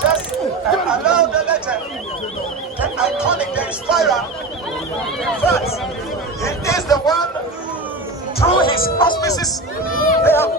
Just allow the legend, the iconic, the inspirer. But he is the one, through his auspices, they have